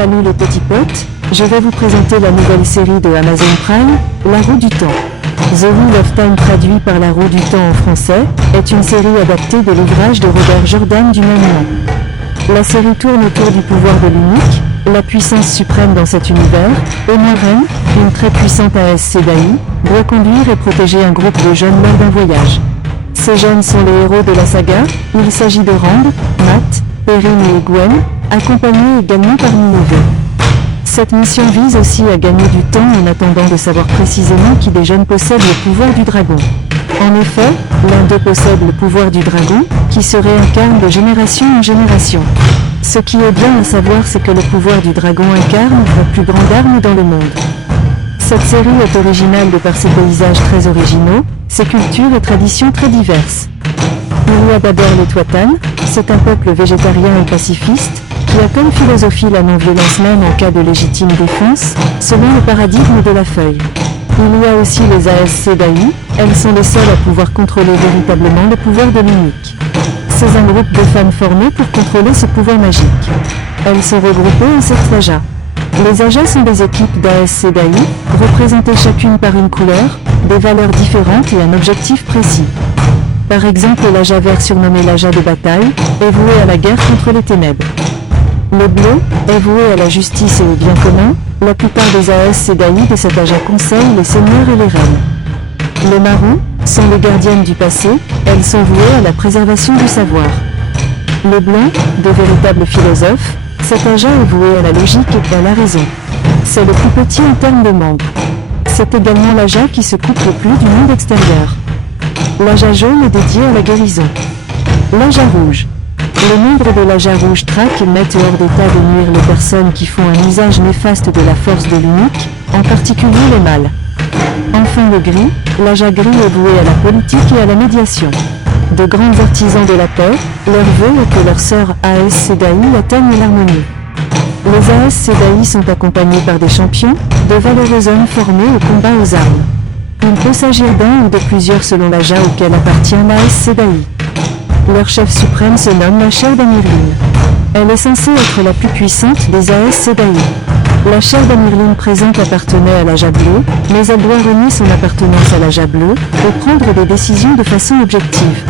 Salut les petits potes, je vais vous présenter la nouvelle série de Amazon Prime, La Roue du Temps. The Wheel of Time, traduit par La Roue du Temps en français, est une série adaptée de l'ouvrage de Robert Jordan du même nom. La série tourne autour du pouvoir de l'Unique, la puissance suprême dans cet univers, et Ren, une très puissante Aes Sedai, doit conduire et protéger un groupe de jeunes lors d'un voyage. Ces jeunes sont les héros de la saga, il s'agit de Rand, Matt, Perrin et Gwen, accompagnés également par Nineveh. Cette mission vise aussi à gagner du temps en attendant de savoir précisément qui des jeunes possède le pouvoir du dragon. En effet, l'un d'eux possède le pouvoir du dragon, qui se réincarne de génération en génération. Ce qui est bien à savoir, c'est que le pouvoir du dragon incarne la plus grande arme dans le monde. Cette série est originale de par ses paysages très originaux, ses cultures et traditions très diverses. Il y a d'abord les Tuatan, c'est un peuple végétarien et pacifiste, qui a comme philosophie la non-violence même en cas de légitime défense, selon le paradigme de la feuille. Il y a aussi les Aes Sedai, elles sont les seules à pouvoir contrôler véritablement le pouvoir de l'Unique. C'est un groupe de femmes formé pour contrôler ce pouvoir magique. Elles sont regroupées en 7 Ajas. Les Ajas sont des équipes d'Aes Sedai, représentées chacune par une couleur, des valeurs différentes et un objectif précis. Par exemple, l'Aja vert, surnommé l'Aja de bataille, est voué à la guerre contre les ténèbres. Le bleu est voué à la justice et au bien commun, la plupart des Aes Sedai de cet Aja conseillent les seigneurs et les reines. Les marrons sont les gardiennes du passé, elles sont vouées à la préservation du savoir. Le blanc, de véritables philosophes, cet Aja est voué à la logique et à la raison. C'est le plus petit en termes de membres. C'est également l'Aja qui se coupe le plus du monde extérieur. L'Aja jaune est dédié à la guérison. L'Aja rouge. Les membres de l'Aja rouge traquent et mettent hors d'état de nuire les personnes qui font un usage néfaste de la force de l'Unique, en particulier les mâles. Enfin le gris, l'Aja gris est voué à la politique et à la médiation. De grands artisans de la paix, leur vœu est que leurs sœurs Aes Sedai atteignent l'harmonie. Les Aes Sedai sont accompagnés par des champions, de valeureux hommes formés au combat aux armes. Il peut s'agir d'un ou de plusieurs selon l'Aja auquel appartient l'Aes Sedai. Leur chef suprême se nomme la chair d'Amirlin. Elle est censée être la plus puissante des Aes Sedai. La chair d'Amirlin présente appartenait à l'Aja bleu, mais elle doit renier son appartenance à l'Aja bleu, et prendre des décisions de façon objective.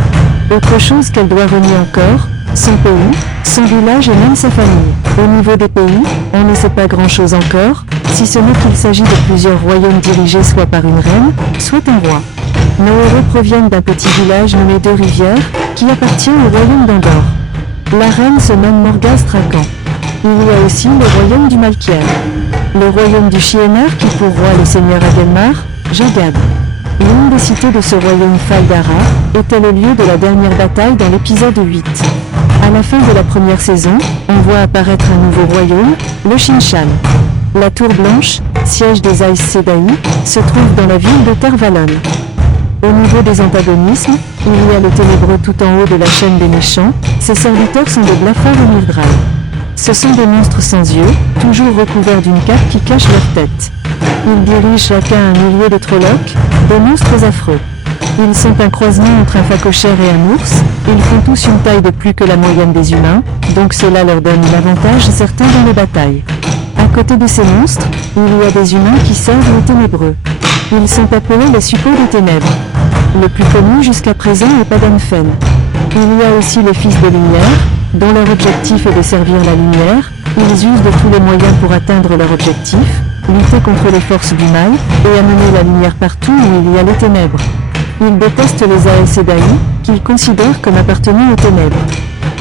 Autre chose qu'elle doit renier encore, son pays, son village et même sa famille. Au niveau des pays, on ne sait pas grand-chose encore, si ce n'est qu'il s'agit de plusieurs royaumes dirigés soit par une reine, soit un roi. Nos héros proviennent d'un petit village nommé Deux-Rivières, qui appartient au royaume d'Andorre. La reine se nomme Morgase Trakan. Il y a aussi le royaume du Malkiel. Le royaume du Chiener qui pour roi le seigneur Agelmar, Jagad. L'une des cités de ce royaume, Faldara, était le lieu de la dernière bataille dans l'épisode 8. À la fin de la première saison, on voit apparaître un nouveau royaume, le Shinshan. La Tour Blanche, siège des Aes Sedai, se trouve dans la ville de Tervalon. Au niveau des antagonismes, il y a le ténébreux tout en haut de la chaîne des méchants, ses serviteurs sont de Blafar et Myrddraal. Ce sont des monstres sans yeux, toujours recouverts d'une cape qui cache leur tête. Ils dirigent chacun un millier de Trollocs, des monstres affreux. Ils sont un croisement entre un phacochère et un ours, ils font tous une taille de plus que la moyenne des humains, donc cela leur donne un avantage certain dans les batailles. À côté de ces monstres, il y a des humains qui servent les ténébreux. Ils sont appelés les suppôts des ténèbres. Le plus connu jusqu'à présent est Padanfen. Il y a aussi les fils de lumière, dont leur objectif est de servir la lumière. Ils usent de tous les moyens pour atteindre leur objectif, lutter contre les forces du mal, et amener la lumière partout où il y a les ténèbres. Ils détestent les Aes Sedai, qu'ils considèrent comme appartenant aux ténèbres.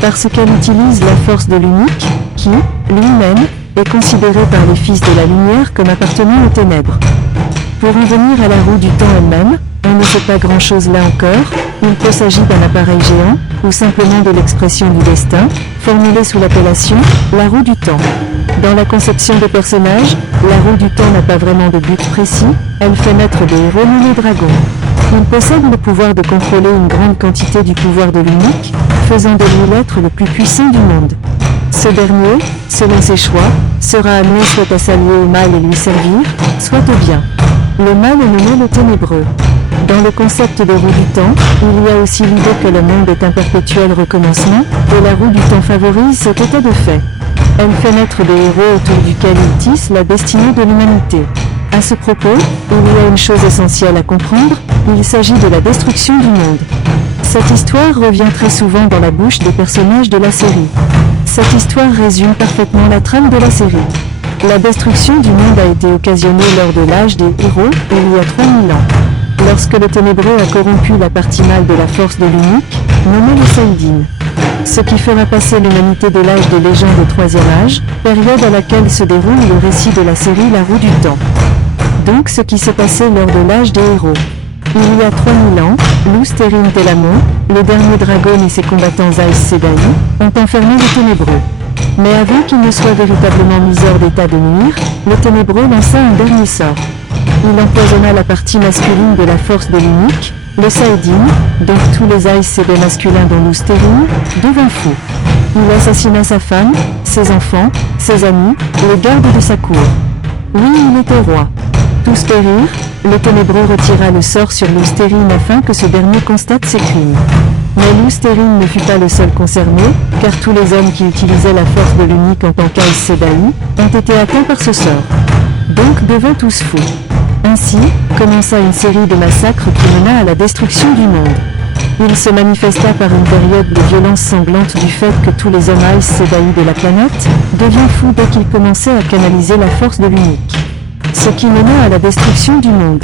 Parce qu'elle utilise la force de l'Unique, qui, lui-même, est considéré par les fils de la lumière comme appartenant aux ténèbres. Pour en venir à la roue du temps elle-même, on ne sait pas grand-chose là encore, il peut s'agir d'un appareil géant, ou simplement de l'expression du destin, formulée sous l'appellation « la roue du temps ». Dans la conception des personnages, la roue du temps n'a pas vraiment de but précis, elle fait naître des héros nommés dragons. Ils possèdent le pouvoir de contrôler une grande quantité du pouvoir de l'Unique, faisant de lui l'être le plus puissant du monde. Ce dernier, selon ses choix, sera amené soit à s'allier au mal et lui servir, soit au bien. Le mal est nommé le ténébreux. Dans le concept de roue du temps, il y a aussi l'idée que le monde est un perpétuel recommencement, et la roue du temps favorise cet état de fait. Elle fait naître des héros autour duquel ils tissent la destinée de l'humanité. À ce propos, il y a une chose essentielle à comprendre, il s'agit de la destruction du monde. Cette histoire revient très souvent dans la bouche des personnages de la série. Cette histoire résume parfaitement la trame de la série. La destruction du monde a été occasionnée lors de l'âge des héros, il y a 3000 ans. Lorsque le ténébreux a corrompu la partie mâle de la force de l'unique, nommée le Saïdine. Ce qui fera passer l'humanité de l'âge des légendes au troisième âge, période à laquelle se déroule le récit de la série La Roue du Temps. Donc ce qui s'est passé lors de l'âge des héros. Il y a 3000 ans, Luz Térin Telamon, le dernier dragon et ses combattants Aes Sedai, ont enfermé le ténébreux. Mais avant qu'il ne soit véritablement mis hors d'état de nuire, le ténébreux lança un dernier sort. Il empoisonna la partie masculine de la force de l'unique, le Saïdine, donc tous les Aes Sedai masculins dont Luz Térin, devint fou. Il assassina sa femme, ses enfants, ses amis, et les gardes de sa cour. Oui, il était roi. Tous périrent, le ténébreux retira le sort sur Luz Térin afin que ce dernier constate ses crimes. Mais Luz Térin ne fut pas le seul concerné, car tous les hommes qui utilisaient la force de l'unique en tant qu'Aes Sedai ont été atteints par ce sort. Donc devint tous fous. Ainsi, commença une série de massacres qui mena à la destruction du monde. Il se manifesta par une période de violence sanglante du fait que tous les hommes Aes Sedai de la planète devinrent fous dès qu'ils commençaient à canaliser la force de l'unique. Ce qui mena à la destruction du monde.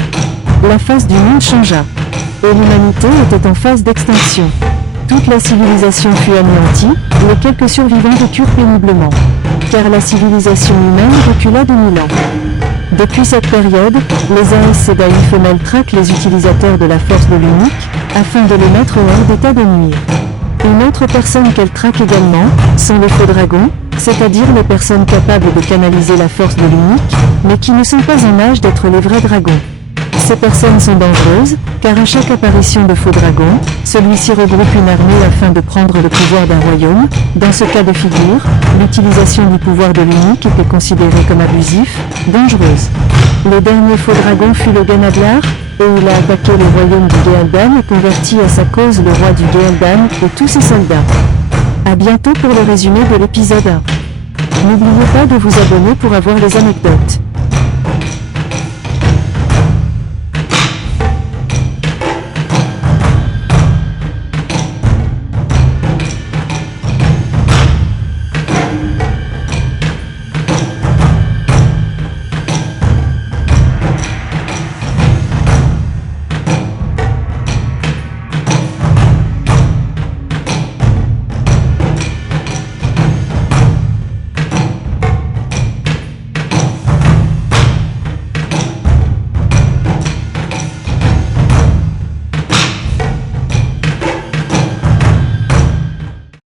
La face du monde changea. Et l'humanité était en phase d'extinction. Toute la civilisation fut anéantie, les quelques survivants vécurent péniblement. Car la civilisation humaine recula de 1000 ans. Depuis cette période, les Aes Sedai femelles traquent les utilisateurs de la force de l'unique, afin de les mettre hors d'état de nuire. Une autre personne qu'elles traquent également, sont les faux dragons, c'est-à-dire les personnes capables de canaliser la force de l'unique, mais qui ne sont pas en âge d'être les vrais dragons. Ces personnes sont dangereuses, car à chaque apparition de faux dragons, celui-ci regroupe une armée afin de prendre le pouvoir d'un royaume. Dans ce cas de figure, l'utilisation du pouvoir de l'unique était considérée comme abusif, dangereuse. Le dernier faux dragon fut le Ganadlar, et il a attaqué le royaume du Géaldan et converti à sa cause le roi du Géaldan et tous ses soldats. A bientôt pour le résumé de l'épisode 1. N'oubliez pas de vous abonner pour avoir les anecdotes.